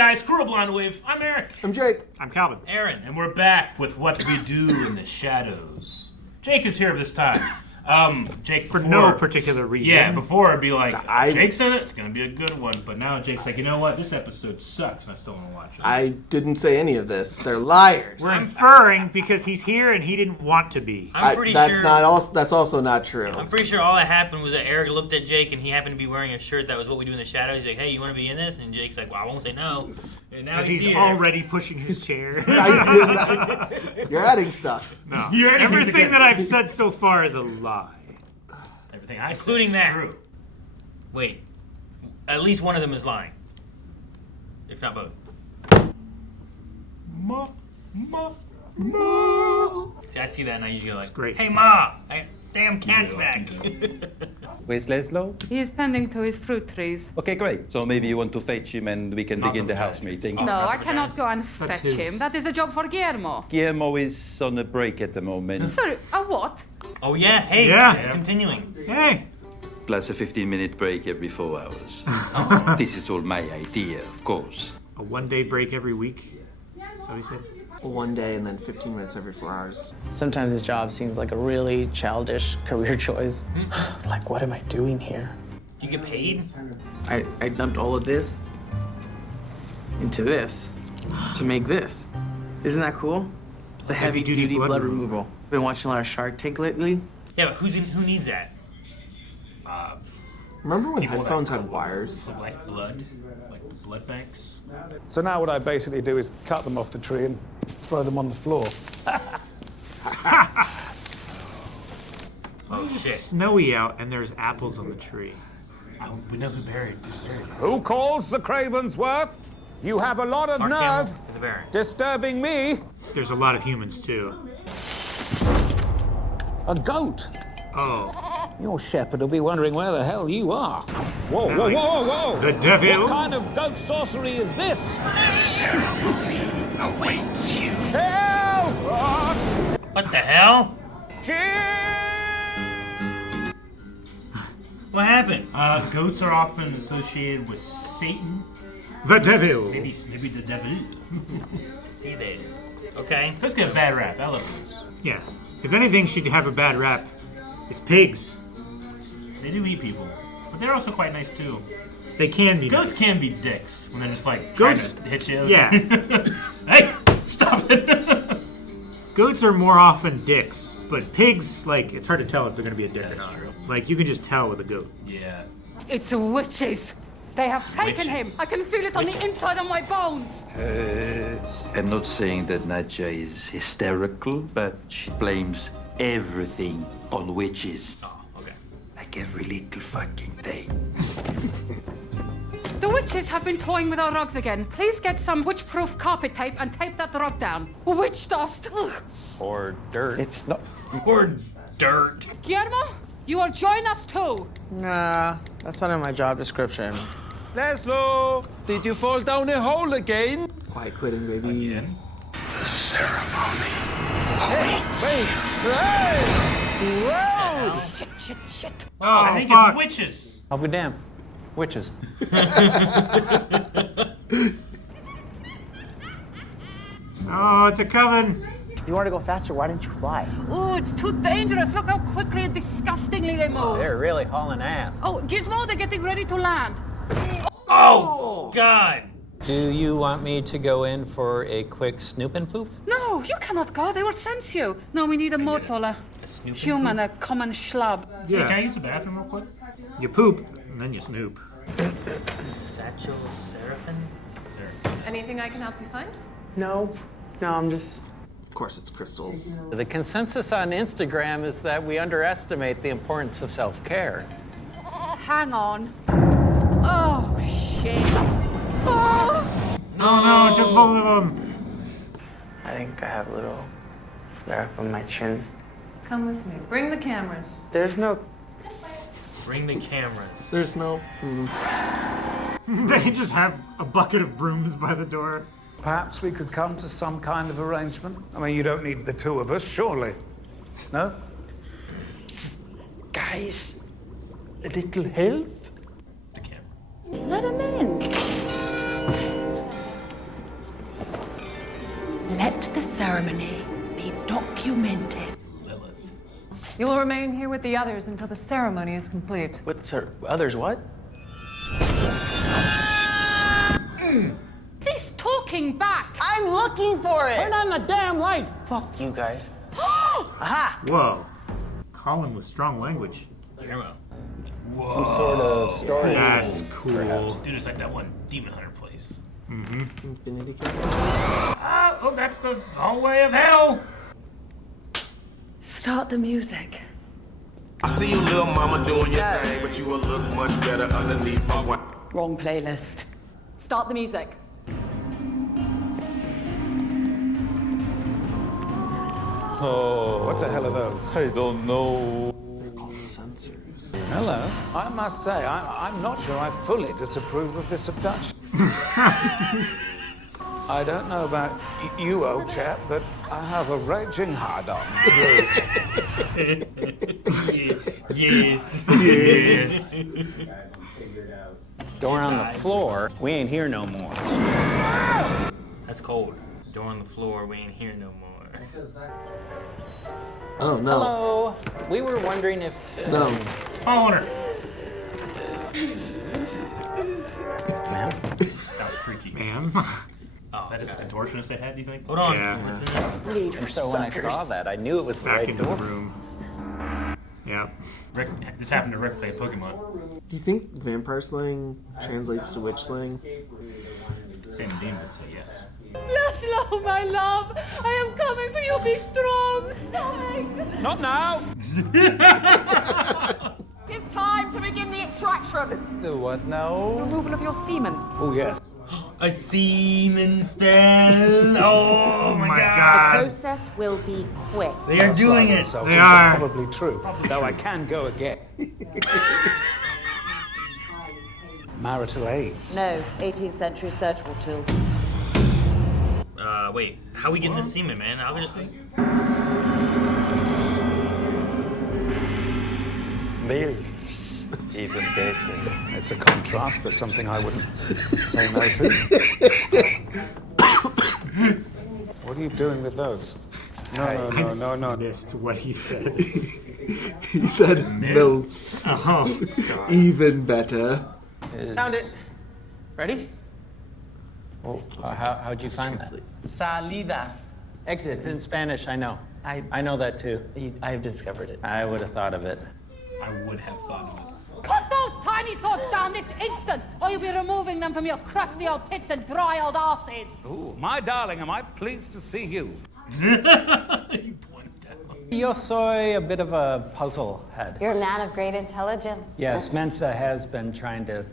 guys, Crew of Blind Wave. I'm Eric. I'm Jake. I'm Calvin. Aaron. And we're back with What We Do in the Shadows. Jake is here this time. Jake, for no particular reason. Yeah, before it'd be like, Jake's in it, it's going to be a good one. But now Jake's like, you know what? This episode sucks, and I still want to watch it. I didn't say any of this. They're liars. We're inferring because he's here and he didn't want to be. I'm pretty that's sure. That's also not true. I'm pretty sure all that happened was that Eric looked at Jake and he happened to be wearing a shirt that was What We Do in the Shadows. He's like, hey, you want to be in this? And Jake's like, well, I won't say no. And now he's here. already pushing his chair. You're adding stuff. No. Everything that I've said so far is a lie. Everything I including said is that. True. Wait, at least one of them is lying. If not both. Ma. See, I see that and I usually go like, great. hey, Ma, damn cat's back. Where's Laszlo? He is tending to his fruit trees. Okay, great. So maybe you want to fetch him and we can begin the house meeting. No, I cannot go and fetch him. That is a job for Guillermo. Guillermo is on a break at the moment. Sorry, a what? Oh, yeah, hey, Yeah. it's continuing. Hey. Plus a 15-minute break every 4 hours. This is all my idea, of course. A 1-day break every week. Is that what he said? One day and then 15 minutes every 4 hours. Sometimes this job seems like a really childish career choice. Like, what am I doing here? You get paid? I dumped all of this into this to make this. Isn't that cool? It's a heavy-duty blood removal. Been watching a lot of Shark Tank lately. Yeah, but who needs that? Remember when headphones had wires? Like blood banks. So now what I basically do is cut them off the tree and throw them on the floor. Oh, It's shit. snowy out and there's apples on the tree. We know who's buried it. Who calls the Cravensworth? You have a lot of Mark nerve Hamill to the Baron. disturbing me. There's a lot of humans too. A goat. Oh. Your shepherd will be wondering where the hell you are. Whoa, whoa, whoa, whoa, whoa! The devil? What kind of goat sorcery is this? Awaits you. Help! What the hell? What happened? Goats are often associated with Satan. The devil. Maybe the devil. See they. Okay. Let's get a bad rap. I love those. Yeah. If anything should have a bad rap, it's pigs. They do eat people, but they're also quite nice too. They can be. Goats nice. can be dicks when they're just like Goats- trying to hit you. Yeah. Hey, stop it. Goats are more often dicks, but pigs, like, it's hard to tell if they're gonna be a dick or not. Like, you can just tell with a goat. Yeah. It's witches. They have taken him. Witches. I can feel it on the inside of my bones. I'm not saying that Nadja is hysterical, but she blames everything on witches. Oh, okay. Like every little fucking thing. The witches have been toying with our rugs again. Please get some witch-proof carpet tape and tape that rug down. Witch dust. Ugh. Or dirt. It's not. Or dirt. Guillermo, you will join us too. Nah, that's not in my job description. Laszlo, did you fall down a hole again? Quiet quitting, baby. Wait! Hey! Whoa! Shit. Oh, I think fuck. it's witches. I'll be damned. Witches. Oh, it's a coven. If you want to go faster, why didn't you fly? Oh, it's too dangerous. Look how quickly and disgustingly they move. They're really hauling ass. Oh, Gizmo, they're getting ready to land. Oh, God. Do you want me to go in for a quick Snoop and Poop? No, you cannot go. They will sense you. No, we need a mortal, a Snoop and human, a common schlub. Hey, can I Yeah. use the bathroom real quick? You poop, and then you snoop. Satchel Seraphim? Anything I can help you find? No, I'm just... Of course, it's crystals. The consensus on Instagram is that we underestimate the importance of self-care. Hang on. Oh, shit. Oh! Oh no, just both of them. I think I have a little flare up on my chin. Come with me. Bring the cameras. There's no... Bring the cameras. There's no... They just have a bucket of brooms by the door. Perhaps we could come to some kind of arrangement. I mean, you don't need the two of us, surely. No? Guys, a little help? The camera. Let him in. Let the ceremony be documented. You will remain here with the others until the ceremony is complete. What, sir? Others what? This talking back. I'm looking for it! Turn on the damn light! Fuck you guys. Aha! Whoa. Colin with strong language. Guillermo. Some sort of story. That's cool. Dude, it's like that one Demon Hunter place. Infinity Castle. Oh, that's the hallway of hell. Start the music. I see you, little mama, doing your thing, but you will look much better underneath my white. Wrong playlist. Start the music. Oh. What the hell are those? I don't know. They're called sensors. Hello. I must say, I'm not sure I fully disapprove of this abduction. I don't know about you, old chap, but I have a raging hard-on. Yes. Door on the floor. We ain't here no more. That's cold. Door on the floor. We ain't here no more. Oh no. Hello. We were wondering if... No. Owner. Ma'am? That was freaky. Ma'am. Oh, that is the contortionist they had, do you think? Hold on. Yeah. What's in this? And so when I saw that, I knew it was the Back right into door. the room. Yeah. Rick, this happened to Rick play Pokemon. Do you think vampire slang translates to witch slang? Sam and Dean would say yes. Laszlo, my love, I am coming for you. Be strong. Coming. Not now! It is time to begin the extraction. The what now? Removal of your semen. Oh, yes. A semen spell. Oh my my god. God. Process will be quick. They are doing Slightly it. insulting, They but are. Probably true. Though I can go again. Marital aids. No, 18th century surgical tools. Wait. How we getting this semen, man? How can just... MILFs, even better. It's a contrast, but something I wouldn't say no to. What are you doing with those? No. Missed what he said. He said MILFs. Oh. Even better. Found it. Ready? Oh, how'd you find that? Salida. Exits in Spanish, I know. I know that too. I've discovered it. I would have thought of it. I would have thought of it. Put those tiny swords down this instant, or you'll be removing them from your crusty old tits and dry old arses. Ooh, my darling, am I pleased to see you? You point down. Yo soy a bit of a puzzle head. You're a man of great intelligence. Yes, Mensa has been trying to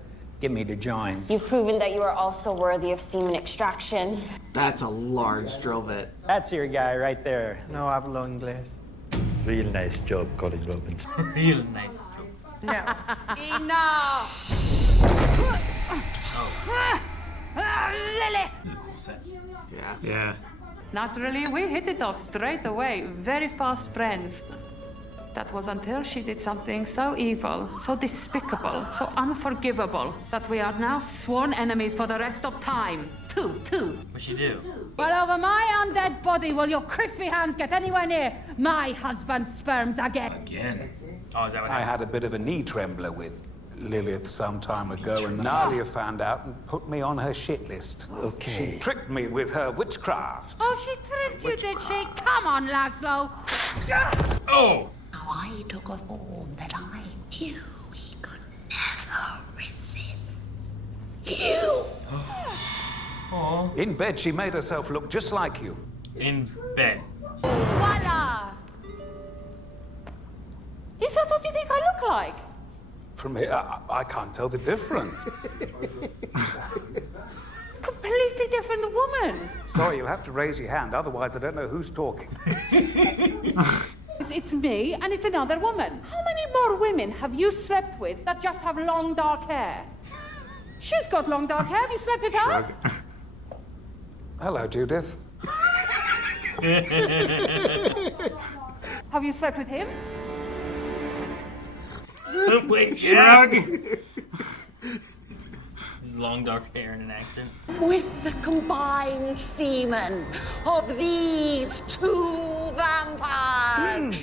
get me to join. You've proven that you are also worthy of semen extraction. That's a large drill bit. That's your guy right there. No hablo inglés. Real nice job, Colin Robbins. Real nice joke. No. Enough! Lilith! It's a cool set. Yeah. Yeah. Naturally, we hit it off straight away. Very fast friends. That was until she did something so evil, so despicable, so unforgivable, that we are now sworn enemies for the rest of time. Two. What'd she do? Well, over my undead body will your crispy hands get anywhere near my husband's sperms again. Again. Oh, is that what I happened? had a bit of a knee trembler with Lilith some time ago, and Nadia found out and put me on her shit list. Okay. She tricked me with her witchcraft. Oh, she tricked you, did she? Come on, Laszlo. Oh! Now I took a form that I knew he could never resist. You! Aw. In bed, she made herself look just like you. In bed. Voila! Is that what you think I look like? From here, I can't tell the difference. Completely different woman. Sorry, you'll have to raise your hand, otherwise I don't know who's talking. It's me and it's another woman. How many more women have you slept with that just have long dark hair? She's got long dark hair. Have you slept with her? Hello, Judith. Have you slept with him? Wait, Shrug. long dark hair and an accent. With the combined semen of these two vampires,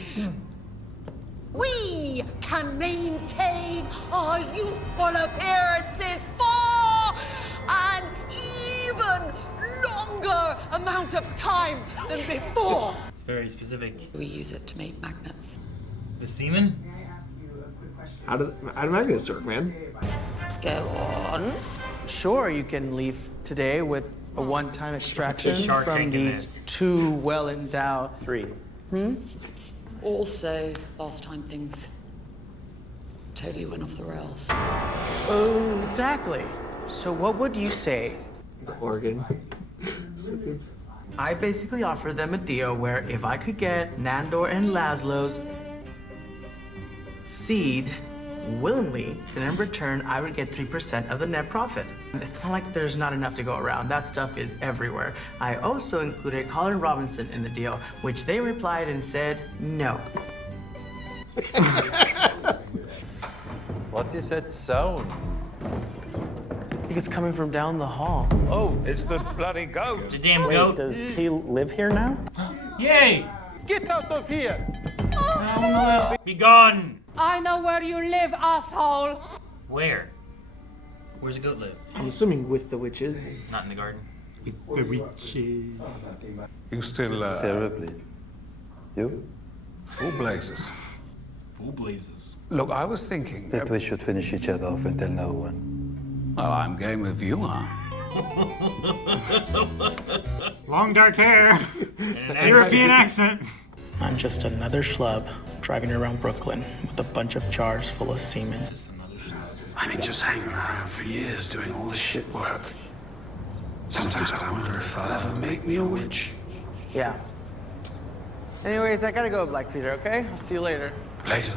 we can maintain our youthful appearances for an even longer amount of time than before. It's very specific. We use it to make magnets. The semen? How do magnets work, man? Go on. Sure, you can leave today with a one-time extraction Shark from Tank in these this. two well-endowed... Three. Also, last time things totally went off the rails. Oh, exactly. So what would you say? The organ. I basically offered them a deal where if I could get Nandor and Laszlo's seed willingly, and in return, I would get 3% of the net profit. It's not like there's not enough to go around. That stuff is everywhere. I also included Colin Robinson in the deal, which they replied and said no. What is that sound? I think it's coming from down the hall. Oh, it's the bloody goat. It's a damn Wait, goat. does he live here now? Yay! Get out of here! Be gone! I know where you live, asshole. Where? Where's the goat live? I'm assuming with the witches. Not in the garden. The witches. You still, Terribly. You? full blazes. Full blazes. Look, I was thinking... That we should finish each other off and tell no one. Well, I'm game if you are. Long dark hair, European accent. I'm just another schlub driving around Brooklyn with a bunch of jars full of semen. I mean, just hanging around for years doing all the shit work. Sometimes I wonder if they'll ever make me a witch. Yeah. Anyways, I gotta go, Black Peter, okay? I'll see you later. Later.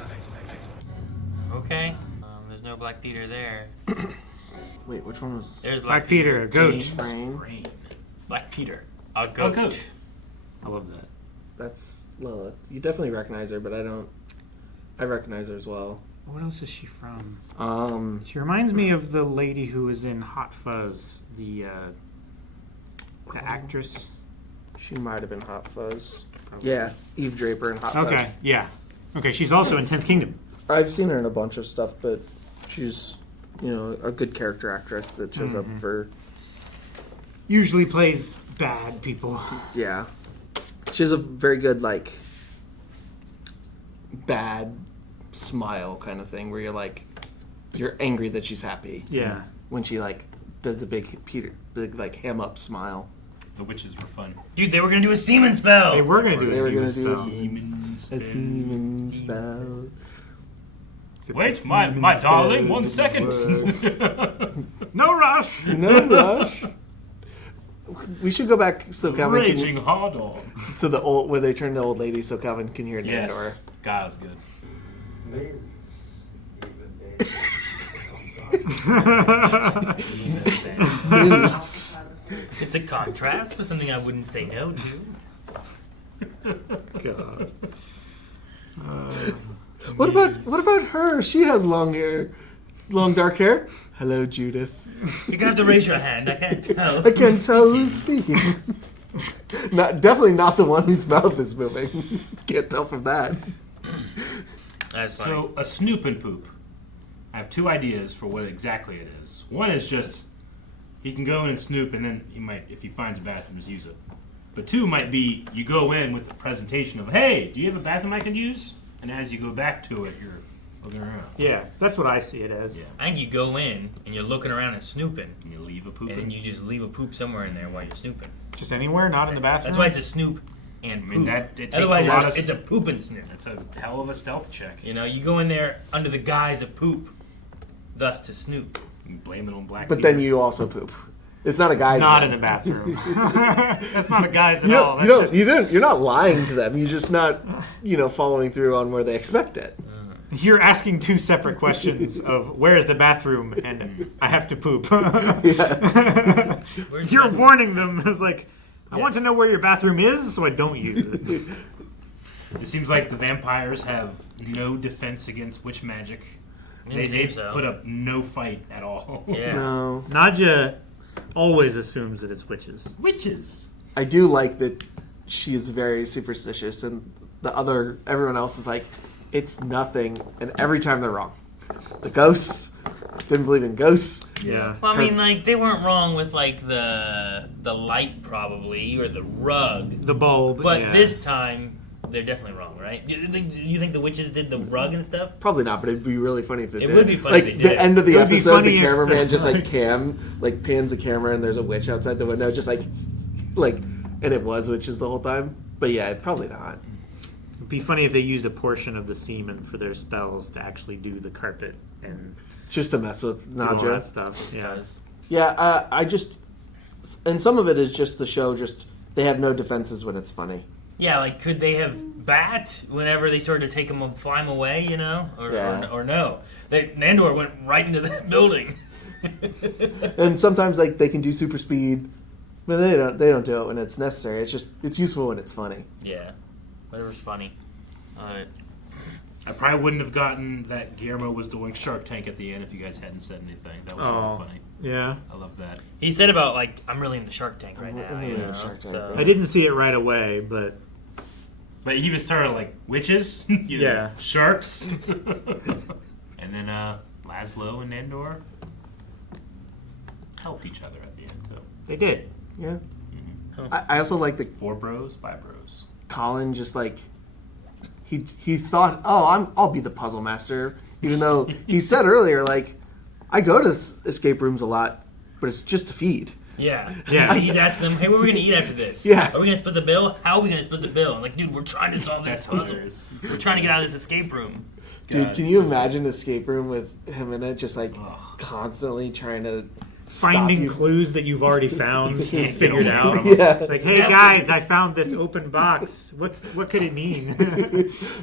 Okay. There's no Black Peter there. Wait, which one was? There's Black Peter, a goat. Frame. Black Peter, a goat. A goat. I love that. That's Lilith. You definitely recognize her, but I don't. I recognize her as well. What else is she from? She reminds me of the lady who was in Hot Fuzz, the actress. She might have been Hot Fuzz. Yeah, Eve Draper in Hot Fuzz. Okay, yeah. Okay, she's also in 10th Kingdom. I've seen her in a bunch of stuff, but she's, a good character actress that shows up for... Usually plays bad people. Yeah. She has a very good, bad smile kind of thing, where you're angry that she's happy. Yeah. When she, does the big ham up smile. The witches were fun. Dude, they were gonna do a semen spell. They were gonna do They a were going semen to do spell. a semen spell. Wait, my darling, 1 second. No rush. No rush. We should go back so Calvin Raging hard on. to the old where they turn to old lady so Calvin can hear Yes. Nandor. God, was good. It's a contrast, but something I wouldn't say no to. God. What about her? She has long hair, long dark hair. Hello, Judith. You're gonna have to raise your hand. I can't tell. I can't tell who's speaking. Definitely not the one whose mouth is moving. Can't tell from that. That's funny. So, a Snoop and Poop. I have 2 ideas for what exactly it is. One is just, he can go in and snoop, and then he might, if he finds a bathroom, just use it. But 2 might be, you go in with the presentation of, hey, do you have a bathroom I can use? And as you go back to it, you're looking around. Yeah, that's what I see it as. Yeah. I think you go in and you're looking around and snooping, And you leave a poop and then you just leave a poop somewhere in there while you're snooping. Just anywhere, not in the bathroom. That's why it's a snoop and poop. I mean, that it takes Otherwise, a lot of... it's a poop and snoop. It's a hell of a stealth check. You know, you go in there under the guise of poop, thus to snoop. You blame it on Black But Peter. then you also poop. It's not a guy's. Not thing. in the bathroom. That's not a guy's at You all. don't, That's you just, don't, you're not lying to them. You're just not, following through on where they expect it. you're asking 2 separate questions of where is the bathroom and I have to poop. You're warning them as I want to know where your bathroom is so I don't use it. It seems like the vampires have no defense against witch magic. They put up no fight at all. Yeah. No. Nadja always assumes that it's witches. Witches. I do like that she is very superstitious, and everyone else is like, it's nothing, and every time they're wrong. The ghosts didn't believe in ghosts. Yeah. Well, I mean, like, they weren't wrong with, like, the light, probably, or the rug. The bulb. But yeah. this time, they're definitely wrong, right? Do you think the witches did the rug and stuff? Probably not, but it'd be really funny if they did. It would be funny like, if they did. The end of the episode, the if- cameraman just, like, pans the camera, and there's a witch outside the window, just, like, and it was witches the whole time. But, yeah, probably not. It'd be funny if they used a portion of the semen for their spells to actually do the carpet and Just to mess with do all Nadja. that stuff. Yeah. Yeah, I just... And some of it is just the show, they have no defenses when it's funny. Yeah, like, could they have bat whenever they started to take him, fly him away, you know? Or no. Nandor went right into that building. And sometimes, like, they can do super speed, but they don't do it when it's necessary. It's useful when it's funny. Yeah. Whatever's funny. Alright. I probably wouldn't have gotten that Guillermo was doing Shark Tank at the end if you guys hadn't said anything. That was really funny. Yeah. I love that. He said about, like, I'm really into Shark Tank right now, you know? Shark Tank, So. I didn't see it right away, but But he even started like witches, you know, Yeah. sharks, and then Laszlo and Nandor helped each other at the end too. they did. Yeah. I also like the 4 bros, 5 bros. Colin just, like... He thought, I'll be the puzzle master, even though he said earlier, like, I go to escape rooms a lot, but it's just to feed. Yeah. Yeah. He's asking them, hey, what are we going to eat after this? Yeah. Are we going to split the bill? How are we going to split the bill? I'm like, dude, we're trying to solve this That's puzzle. hilarious. We're trying to get out of this escape room. Dude, God, can you imagine an escape room with him in it, just, like, constantly trying to Finding stop you? clues that you've already found and Can't get figured away out. from them. Yeah. Like, hey guys, I found this open box. What could it mean?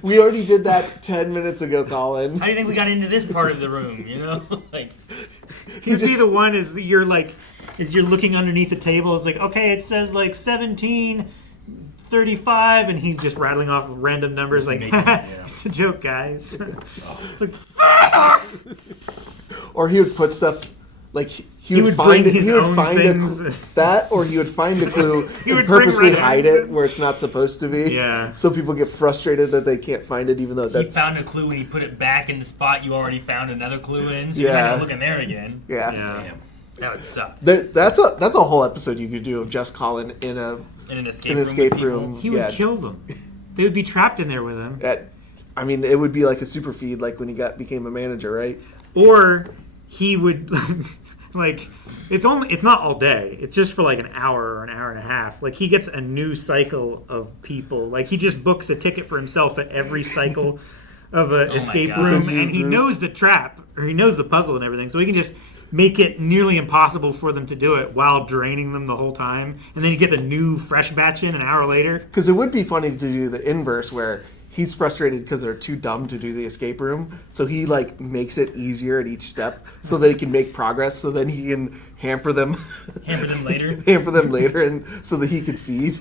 We already did that 10 minutes ago, Colin. How do you think we got into this part of the room, you know? Like, He'd be the one is you're looking underneath the table. It's like, okay, it says like 1735, and he's just rattling off random numbers like, it's a joke, guys. It's like, Or he would put stuff, like, he would bring find his own things. or he would find a clue He and would bring purposely right hide out. it where it's not supposed to be. Yeah. So people get frustrated that they can't find it, even though he that's... found a clue and he put it back in the spot you already found another clue in, so Yeah. you might not look in there again. Yeah. Damn. That would suck. That's a whole episode you could do of just Colin in In an escape an room. escape with people. room. he would kill them. They would be trapped in there with him. I mean, it would be like a super feed, like when he became a manager, right? Or he would like it's not all day. It's just for like an hour or an hour and a half. Like he gets a new cycle of people. Like he just books a ticket for himself at every cycle of an escape God. room, and he knows the trap or he knows the puzzle and everything. So he can just make it nearly impossible for them to do it while draining them the whole time. And then he gets a new fresh batch in an hour later. Because it would be funny to do the inverse where he's frustrated because they're too dumb to do the escape room, so he like makes it easier at each step so they can make progress, so then he can hamper them later and so that he could feed.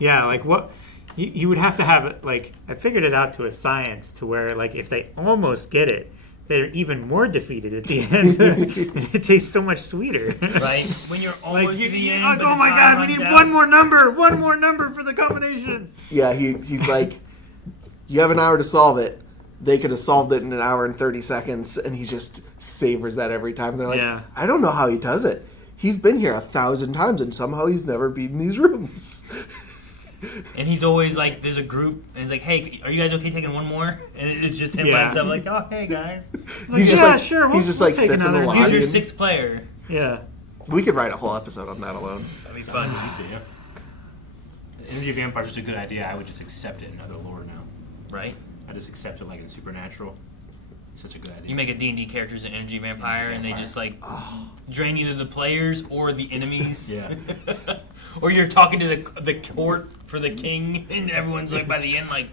Yeah, like what you would have to have it, like I figured it out to a science to where like if they almost get it, they're even more defeated at the end. It tastes so much sweeter. Right? When you're almost Like, to the end, like, but oh the my time god, we runs need out. one more number for the combination. Yeah, he's like, you have an hour to solve it. They could have solved it in an hour and 30 seconds, and he just savors that every time. They're like, Yeah. I don't know how he does it. He's been here 1,000 times, and somehow he's never beaten these rooms. And he's always like, there's a group, and he's like, hey, are you guys okay taking one more? And it's just him by himself, like, oh, hey, guys. He's just yeah, like, sure, he's just like take sits in the another. lobby. Who's your and- sixth player? Yeah. We could write a whole episode on that alone. That'd be fun. Yeah. Energy Vampire is just a good idea. I would just accept it in other lore now. Right? I just accept it like in Supernatural. It's such a good idea. You make a D&D character as an energy vampire, and they just like drain either the players or the enemies. Yeah. Or you're talking to the court for the king, and everyone's like by the end like,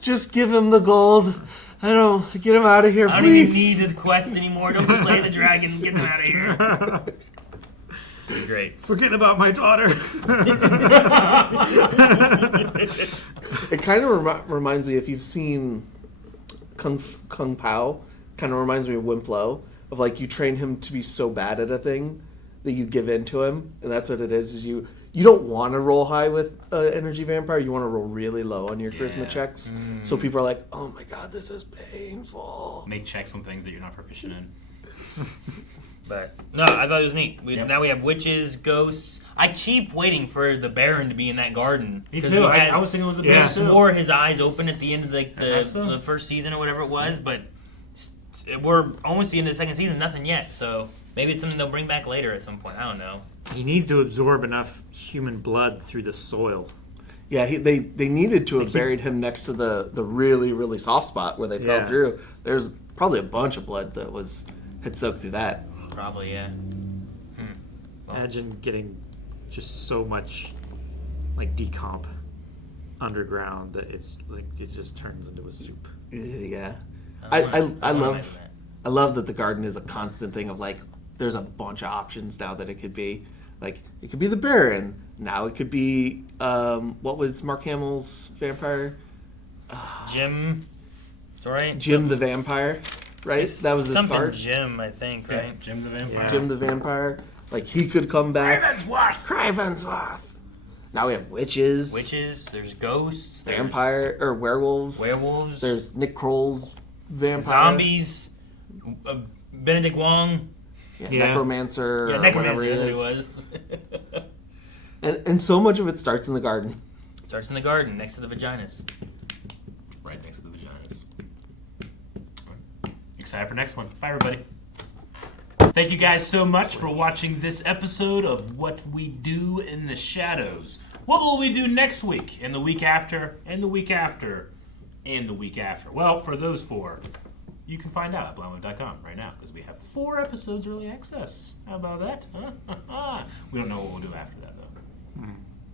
Just give him the gold. Get him out of here, I don't please. even need the quest anymore. Don't play the dragon. Get them out of here. Great. Forget about my daughter. It kind of reminds me, if you've seen Kung Pao kind of reminds me of Wimplo, of like you train him to be so bad at a thing that you give in to him, and that's what it is you don't want to roll high with energy vampire, you want to roll really low on your charisma checks, so people are like, oh my god, this is painful. Make checks on things that you're not proficient in. But no, I thought it was neat. Now we have witches, ghosts. I keep waiting for the Baron to be in that garden. Me too. I was thinking it was a Baron. I swore his eyes opened at the end of the first season or whatever it was, but we're almost the end of the second season. Nothing yet. So maybe it's something they'll bring back later at some point. I don't know. He needs to absorb enough human blood through the soil. Yeah, they needed to have buried him next to the really, really soft spot where they fell through. There's probably a bunch of blood that had soaked through that. Probably, yeah. Well. Imagine getting just so much like decomp underground that it's like it just turns into a soup. Yeah, I love that the garden is a constant thing of like there's a bunch of options now that it could be. Like it could be the Baron. Now it could be what was Mark Hamill's vampire? Jim. Right. Jim the vampire. Right? That was his part. Jim, I think, right? Yeah, Jim the Vampire. Yeah. Jim the Vampire. Like, he could come back. Cravensworth! Now we have witches. There's ghosts. Vampire, or werewolves. There's Nick Kroll's vampire. Zombies. Benedict Wong. Yeah. Necromancer, or whatever he is. was. and so much of it starts in the garden. Starts in the garden, next to the vaginas. Right next to the vaginas. Excited for next one. Bye, everybody. Thank you guys so much for watching this episode of What We Do in the Shadows. What will we do next week, and the week after, and the week after, and the week after? Well, for those 4, you can find out at blindwave.com right now, because we have 4 episodes early access. How about that? We don't know what we'll do after that.